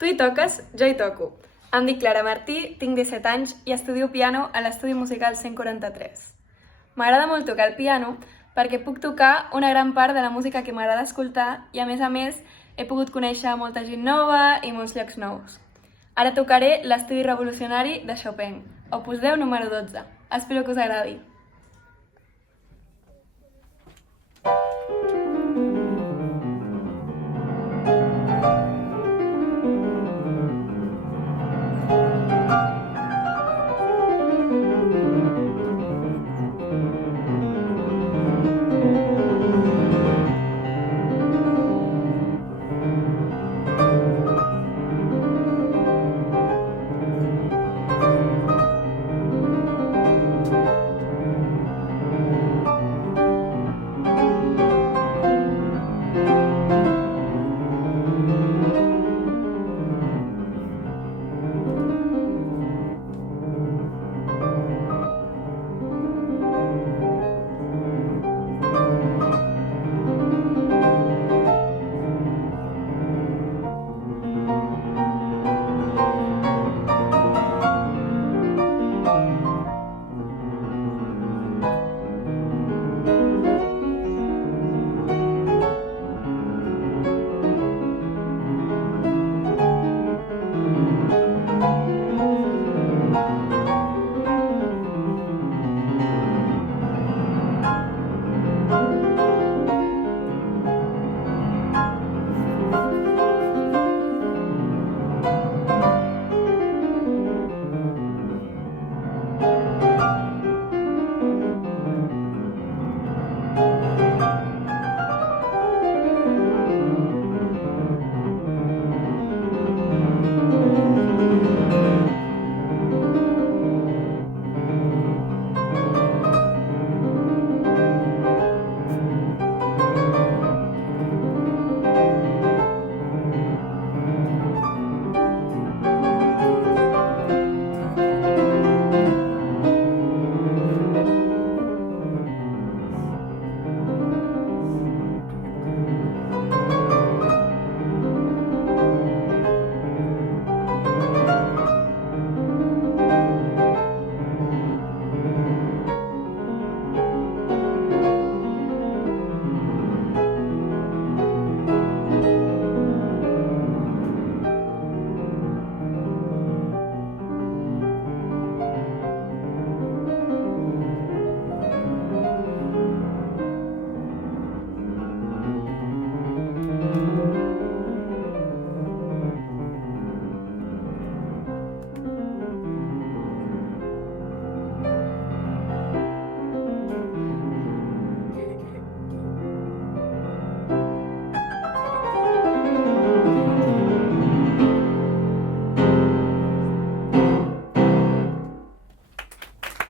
Tu hi toques, jo hi toco. Em dic Clara Martí, tinc 17 anys i estudio piano a l'Estudi Musical 143. M'agrada molt tocar el piano perquè puc tocar una gran part de la música que m'agrada escoltar i, a més, he pogut conèixer molta gent nova i molts llocs nous. Ara tocaré l'Estudi Revolucionari de Chopin, Opus 10 número 12. Espero que us agradi.